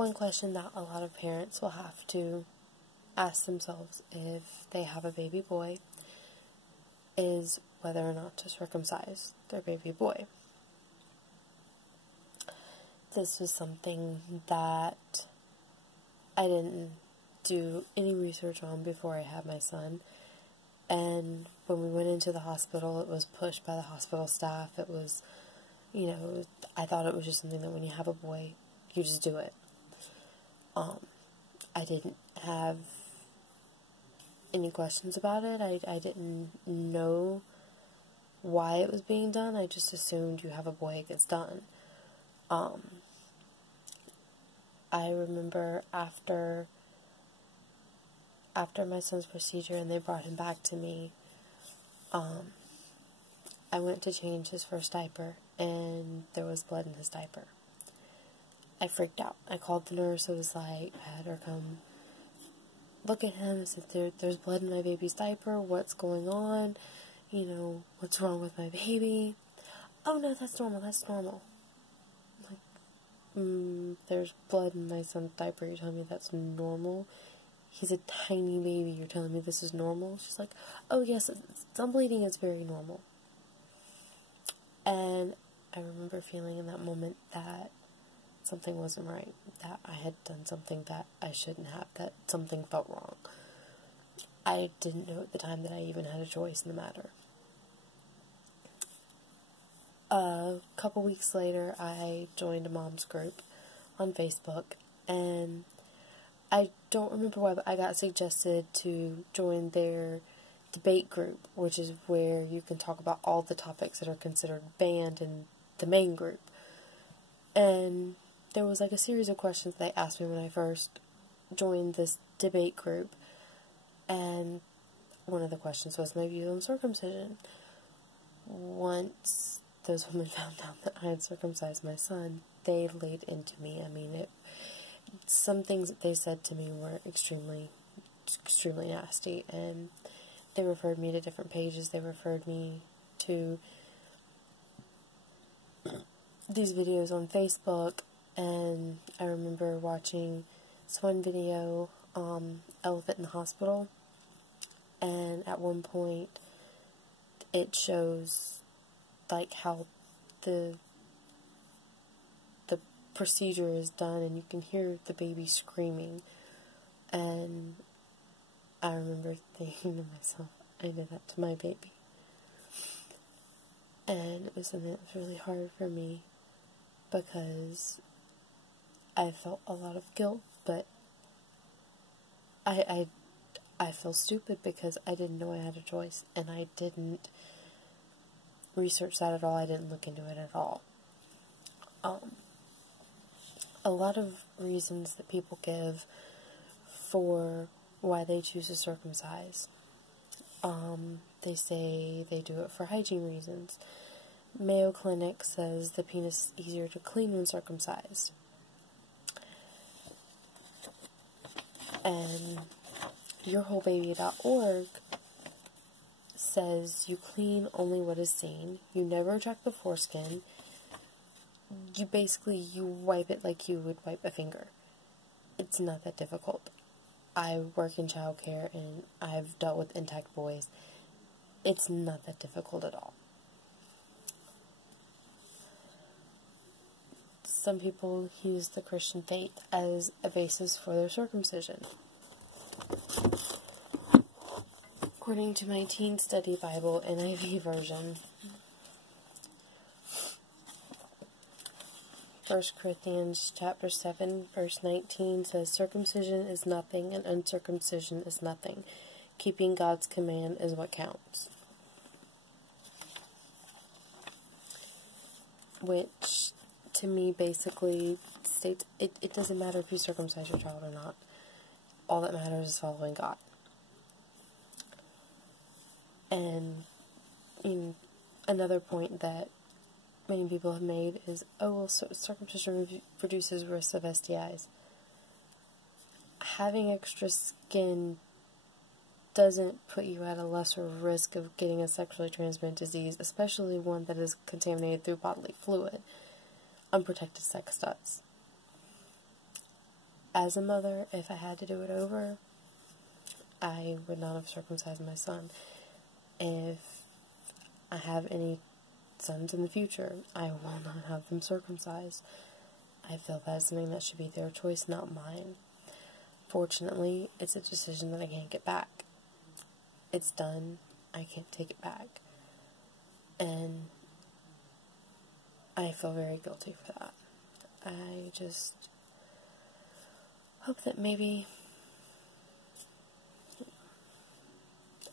one question that a lot of parents will have to ask themselves if they have a baby boy is whether or not to circumcise their baby boy. This was something that I didn't do any research on before I had my son. And when we went into the hospital, it was pushed by the hospital staff. It was, I thought it was just something that when you have a boy, you just do it. I didn't have any questions about it. I didn't know why it was being done. I just assumed you have a boy, it gets done. I remember after my son's procedure and they brought him back to me, I went to change his first diaper and there was blood in his diaper. I freaked out. I called the nurse. I was like, I had her come look at him. I said, there's blood in my baby's diaper. What's going on? What's wrong with my baby? Oh no, that's normal. There's blood in my son's diaper. You're telling me that's normal? He's a tiny baby. You're telling me this is normal? She's like, oh yes, some bleeding is very normal. And I remember feeling in that moment that something wasn't right, that I had done something that I shouldn't have, that something felt wrong. I didn't know at the time that I even had a choice in the matter. A couple weeks later, I joined a mom's group on Facebook, and I don't remember why, but I got suggested to join their debate group, which is where you can talk about all the topics that are considered banned in the main group. And there was like a series of questions they asked me when I first joined this debate group, and one of the questions was my views on circumcision. Once those women found out that I had circumcised my son, they laid into me. I mean, some things that they said to me were extremely, extremely nasty, and they referred me to different pages. They referred me to these videos on Facebook, and I remember watching this one video, Elephant in the Hospital, and at one point it shows like how the procedure is done, and you can hear the baby screaming, and I remember thinking to myself, I did that to my baby. And it was something that was really hard for me because I felt a lot of guilt, but I feel stupid because I didn't know I had a choice, and I didn't research that at all. I didn't look into it at all. A lot of reasons that people give for why they choose to circumcise. They say they do it for hygiene reasons. Mayo Clinic says the penis is easier to clean when circumcised. And yourwholebaby.org says you clean only what is seen. You never retract the foreskin. You wipe it like you would wipe a finger. It's not that difficult. I work in childcare and I've dealt with intact boys. It's not that difficult at all. Some people use the Christian faith as a basis for their circumcision. According to my Teen Study Bible NIV version, 1 Corinthians chapter 7, verse 19 says, circumcision is nothing and uncircumcision is nothing. Keeping God's command is what counts. Which, to me, basically states it doesn't matter if you circumcise your child or not. All that matters is following God. And another point that many people have made is, circumcision reduces risk of STIs. Having extra skin doesn't put you at a lesser risk of getting a sexually transmitted disease, especially one that is contaminated through bodily fluid. Unprotected sex does. as a mother, if I had to do it over, I would not have circumcised my son. If I have any sons in the future, I will not have them circumcised. I feel that is something that should be their choice, not mine. Fortunately, it's a decision that I can't get back. It's done. I can't take it back. And I feel very guilty for that. I just hope that maybe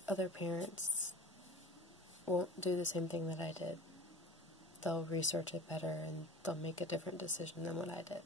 other parents won't do the same thing that I did. They'll research it better and they'll make a different decision than what I did.